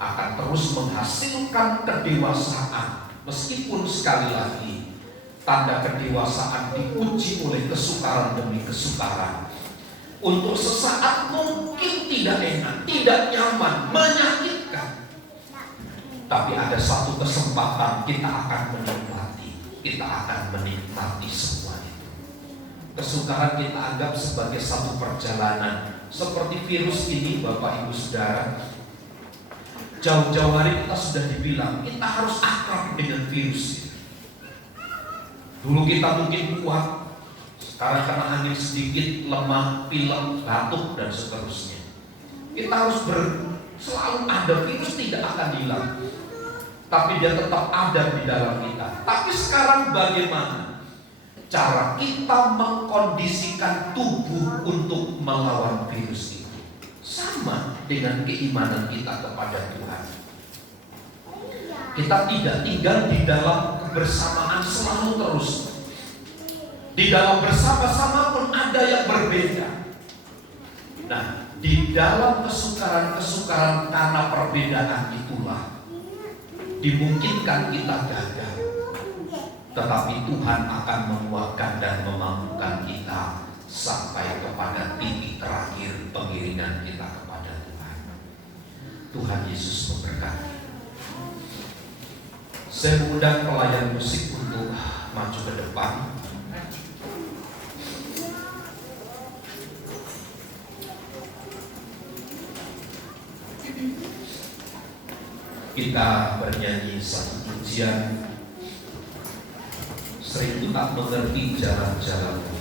akan akan terus menghasilkan kedewasaan. Meskipun sekali lagi tanda kedewasaan diuji oleh kesukaran demi kesukaran. Untuk sesaat mungkin tidak enak, tidak nyaman, menyakitkan. Tapi ada satu kesempatan kita akan menikmati semua itu. Kesukaran kita anggap sebagai satu perjalanan. Seperti virus ini, Bapak Ibu Saudara, jauh-jauh hari kita sudah dibilang kita harus akrab dengan virus. Dulu kita mungkin kuat, sekarang karena angin sedikit, lemah, pilek, batuk, dan seterusnya. Kita harus selalu ada, virus tidak akan hilang, tapi dia tetap ada di dalam kita. Tapi sekarang bagaimana cara kita mengkondisikan tubuh untuk melawan virus itu? Sama dengan keimanan kita kepada Tuhan. Kita tidak tinggal di dalam kebersamaan selalu terus. Di dalam bersama-sama pun ada yang berbeda. Nah, di dalam kesukaran-kesukaran karena perbedaan itulah dimungkinkan kita gagal. Tetapi Tuhan akan menguatkan dan memampukan kita sampai kepada titik terakhir pengiringan kita kepada Tuhan. Tuhan Yesus memberkati. Saya mengundang pelayan musik untuk maju ke depan. Kita bernyanyi satu pujian, sering tak mengerti jalan-jalan Tuhan.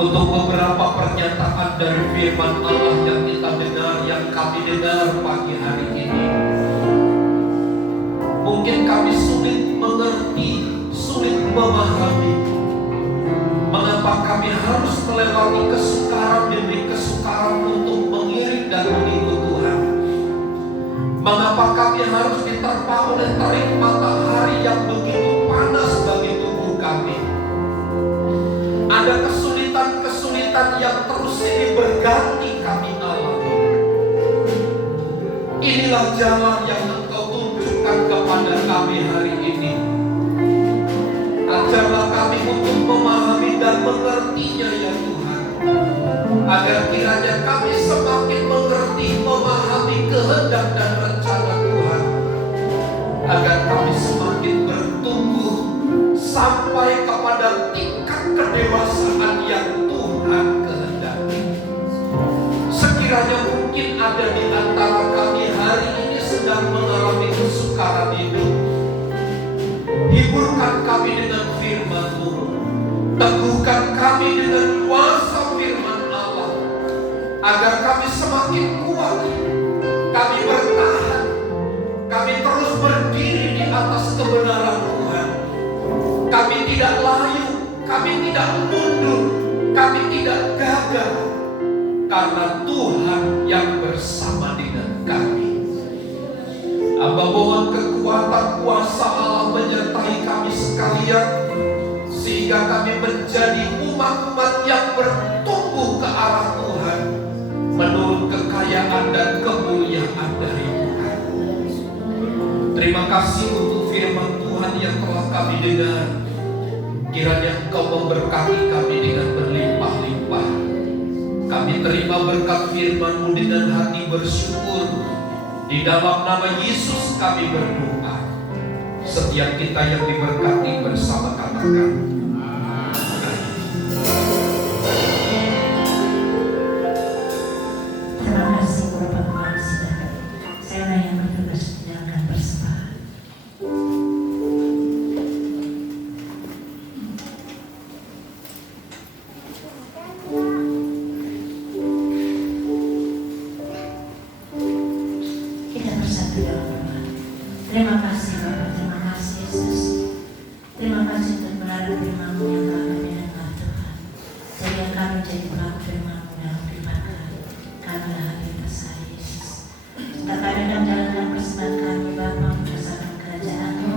untuk beberapa pernyataan dari firman Allah yang kita dengar, yang kami dengar pagi hari ini. Mungkin kami sulit mengerti, sulit memahami mengapa kami melewati kesukaran demi kesukaran untuk mengiring dan mengikut Tuhan? Mengapa kami harus diterpa oleh terik matahari yang begitu panas bagi tubuh kami? Ada kesulitan-kesulitan yang terus ini berganti kami alami. Inilah jalan yang Engkau tunjukkan kepada kami hari ini. Ajarlah kami untuk memahami dan mengertinya ya Tuhan, agar kiranya kami semakin mengerti, memahami kehendak dan rencana Tuhan, agar kami semakin bertumbuh sampai kepada tingkat kedewasaan yang Tuhan kehendaki. Sekiranya mungkin ada di antara kami hari ini sedang mengalami kesukaran hidup, hiburkan kami dengan firman-Mu, teguhkan kami dengan kuasa firman Allah, agar kami semakin kuat, kami bertahan, kami terus berdiri di atas kebenaran Tuhan. Kami tidak layu, kami tidak mundur, kami tidak gagal, karena Tuhan yang bersama dengan kami. Hamba mohon kekuatan kuasa Allah menyertai kami sekalian, sehingga kami menjadi umat-umat yang bertumbuh ke arah Tuhan menurut kekayaan dan kemuliaan dari Tuhan. Terima kasih untuk firman Tuhan yang telah kami dengar. Kiranya Engkau memberkati kami dengan berlimpah-limpah. Kami terima berkat firman-Mu dengan hati bersyukur. Di dalam nama Yesus kami berdoa. Setiap kita yang diberkati bersama katakan Terima kasih Bapak Tuhan Sidang. Saya yang bertugas menjalankan persembahan. Kita bersatu dalam doa. Terima kasih Bapak, terima kasih Yesus. Terima kasih untuk melalui firman-Mu yang telah kami dengar Tuhan. Sehingga kami jadi pelaku firman-Mu dalam kehidupan kami. Kamilah habitat Yesus. Kita kami akan jalankan persembahan kami Bapa, bersama kerajaan-Mu.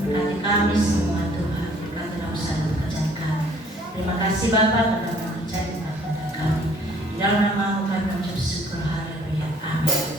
Berkati kami semua Tuhan. Berkati dalam usaha dan pekerjaan kami. Terima kasih Bapa karena menjadi kepada kami. Di dalam nama-Mu kami mengucap syukur. Haleluya. Amin.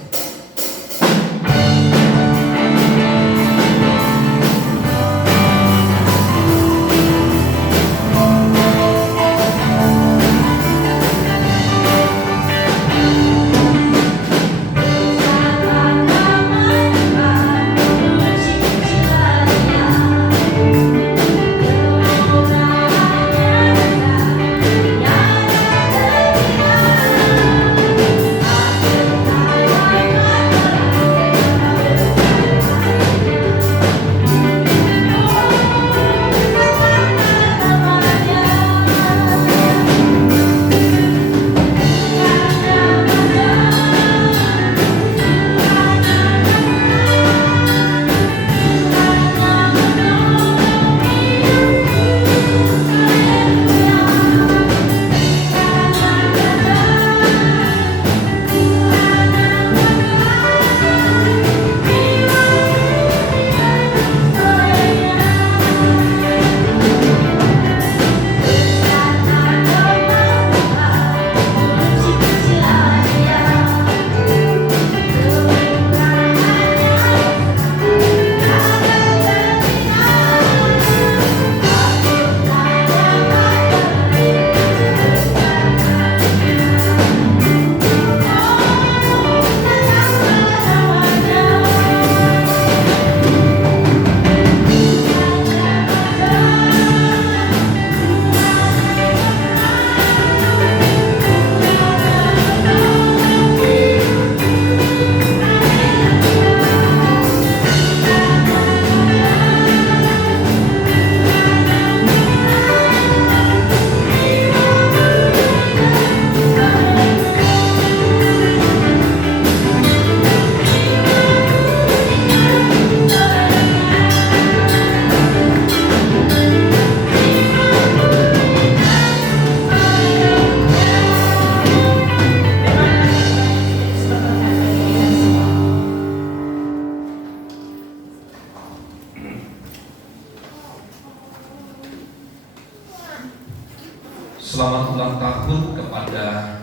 Selamat ulang tahun kepada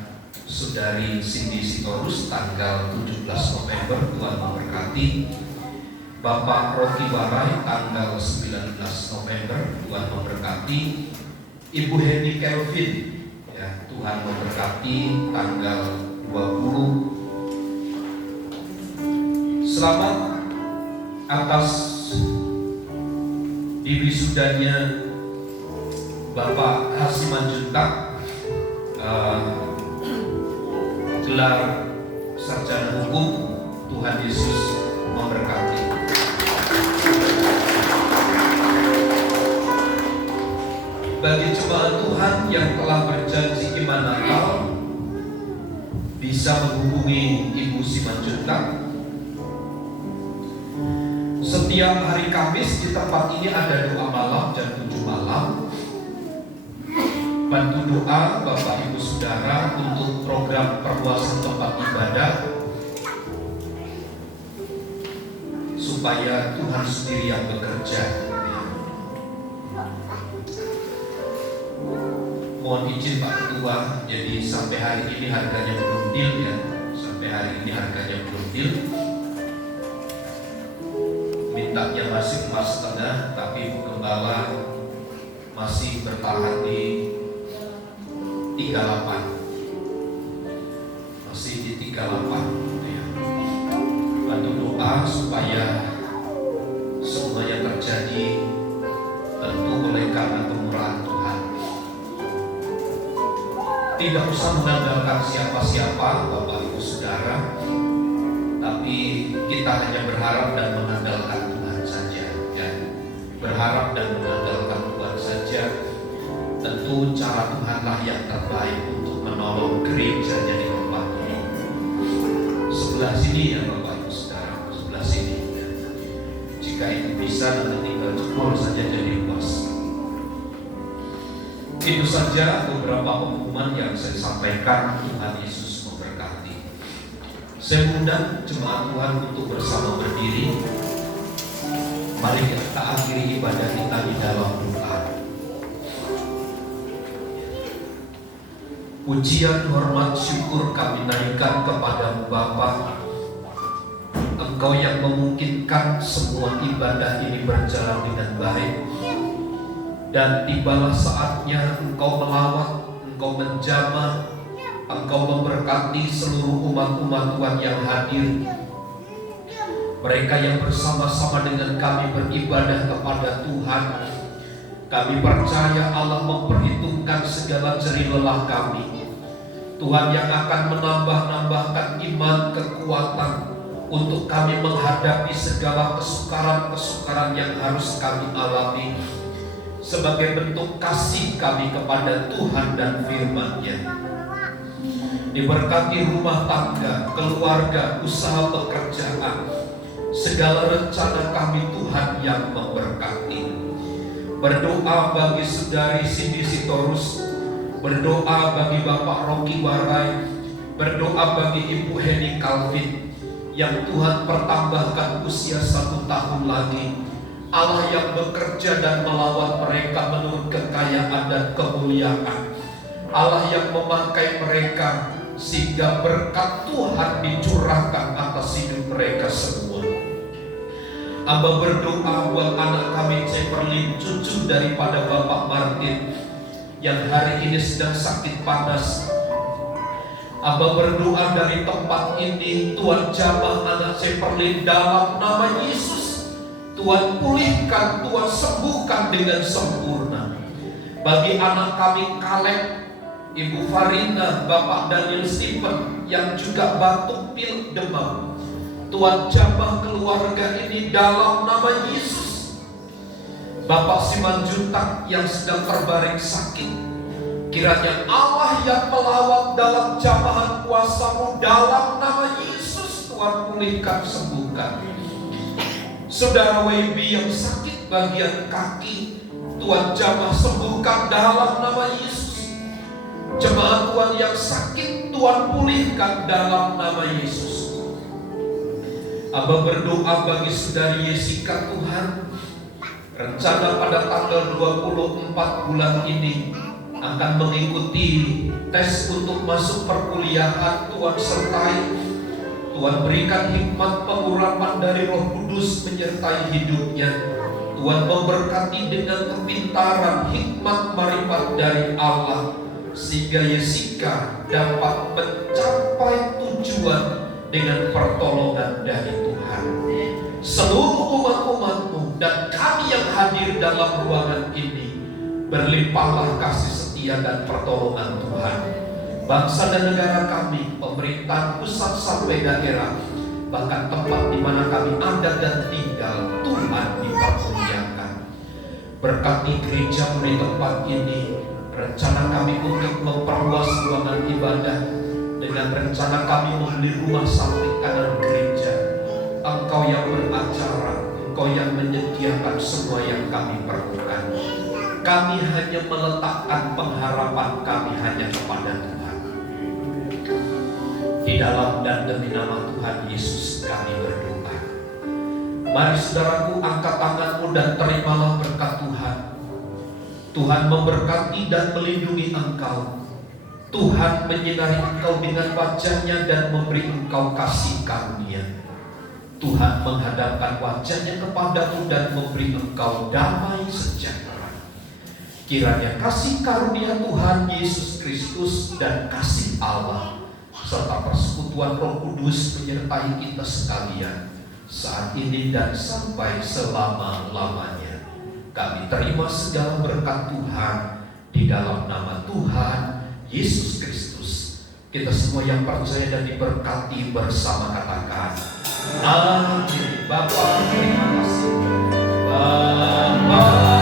Saudari Cindy Sitorus tanggal 17 November, Tuhan memberkati. Bapak Rocky Warai tanggal 19 November, Tuhan memberkati. Ibu Henny Kelvin, ya, Tuhan memberkati tanggal 20. Selamat atas diwisudanya Bapak Hasiman Juntak, gelar sarjana hukum. Tuhan Yesus memberkati. Bagi jemaat Tuhan yang telah berjanji iman Natal, bisa menghubungi Ibu Simanjuntak. Setiap hari Kamis di tempat ini ada doa malam jam 7 malam. Bantu doa Bapak Ibu Saudara untuk program perluasan tempat ibadah, supaya Tuhan sendiri yang bekerja. Mohon izin Pak Ketua, jadi sampai hari ini harganya belum deal ya. Sampai hari ini harganya belum deal. Mintanya masih emas setengah, tapi Ibu Gembala masih bertahan di 38. Masih di 38 gitu ya. Bantu doa supaya semuanya terjadi, tentu oleh karena kemurahan Tuhan. Tidak usah mengandalkan siapa-siapa Bapak Ibu Saudara, tapi kita hanya berharap dan mengandalkan Tuhan saja, ya. Berharap dan mengandalkan Tuhan saja. Tentu cara Tuhanlah yang terbaik untuk menolong gerejanya di tempat ini. Sebelah sini ya Bapak Ibu Saudara, sebelah sini. Ya. Jika itu bisa, nanti tinggal jebol saja jadi luas. Itu saja beberapa pengumuman yang saya sampaikan. Tuhan Yesus memberkati. Saya undang jemaat Tuhan untuk bersama berdiri. Mari kita akhiri ibadah kita di dalam doa. Pujian, hormat, syukur kami naikkan kepadamu Bapa. Engkau yang memungkinkan semua ibadah ini berjalan dengan baik. Dan tibalah saatnya Engkau melawat, Engkau menjamah, Engkau memberkati seluruh umat-umat Tuhan yang hadir. Mereka yang bersama-sama dengan kami beribadah kepada Tuhan. Kami percaya Allah memperhitungkan segala jerih lelah kami. Tuhan yang akan menambah-nambahkan iman, kekuatan untuk kami menghadapi segala kesukaran-kesukaran yang harus kami alami, sebagai bentuk kasih kami kepada Tuhan dan firman-Nya. Diberkati rumah tangga, keluarga, usaha pekerjaan, segala rencana kami Tuhan yang memberkati. Berdoa bagi Saudari Cindy Sitorus, berdoa bagi Bapak Rocky Warai, berdoa bagi Ibu Henny Calvin, yang Tuhan pertambahkan usia 1 tahun lagi. Allah yang bekerja dan melawat mereka menurut kekayaan dan kemuliaan. Allah yang memakai mereka sehingga berkat Tuhan dicurahkan atas hidup mereka semua. Amba berdoa buat anak kami Ceperlin, cucu daripada Bapak Martin yang hari ini sedang sakit panas. Amba berdoa dari tempat ini, Tuhan jamah anak Ceperlin dalam nama Yesus. Tuhan pulihkan, Tuhan sembuhkan dengan sempurna. Bagi anak kami Kaleb, Ibu Farina, Bapak Daniel Stephen yang juga batuk pilek demam, Tuhan jamah keluarga ini dalam nama Yesus. Bapak Simanjuntak yang sedang terbaring sakit, kiranya Allah yang melawat dalam jamahan kuasa-Mu dalam nama Yesus, Tuhan pulihkan, sembuhkan. Saudara WB yang sakit bagian kaki, Tuhan jamah sembuhkan dalam nama Yesus. Jemaat Tuhan yang sakit, Tuhan pulihkan dalam nama Yesus. Aba berdoa bagi Saudari Jessica Tuhan, rencana pada tanggal 24 bulan ini akan mengikuti tes untuk masuk perkuliahan, Tuhan sertai. Tuhan berikan hikmat pengurapan dari Roh Kudus menyertai hidupnya. Tuhan memberkati dengan kepintaran, hikmat, marifat dari Allah, sehingga Jessica dapat mencapai tujuan dengan pertolongan dari Tuhan. Seluruh umat-umat-Mu dan kami yang hadir dalam ruangan ini, berlimpahlah kasih setia dan pertolongan Tuhan. Bangsa dan negara kami, pemerintah pusat sampai daerah, bahkan tempat di mana kami ada dan tinggal, Tuhan dipermuliakan. Berkati gereja di tempat ini, rencana kami untuk memperluas ruangan ibadah, dengan rencana kami membeli rumah samping kanan gereja. Engkau yang beracara, Engkau yang menyediakan semua yang kami perlukan. Kami hanya meletakkan pengharapan kami hanya kepada Tuhan. Di dalam dan demi nama Tuhan Yesus kami berdoa. Mari saudaraku, angkat tanganmu dan terimalah berkat Tuhan. Tuhan memberkati dan melindungi engkau. Tuhan menyinari engkau dengan wajah-Nya dan memberi engkau kasih karunia. Tuhan menghadapkan wajah-Nya kepadamu dan memberi engkau damai sejahtera. Kiranya kasih karunia Tuhan Yesus Kristus dan kasih Allah serta persekutuan Roh Kudus menyertai kita sekalian saat ini dan sampai selama-lamanya. Kami terima segala berkat Tuhan di dalam nama Tuhan Yesus Kristus. Kita semua yang percaya dan diberkati bersama katakan amin. Bapa, terima kasih Bapa.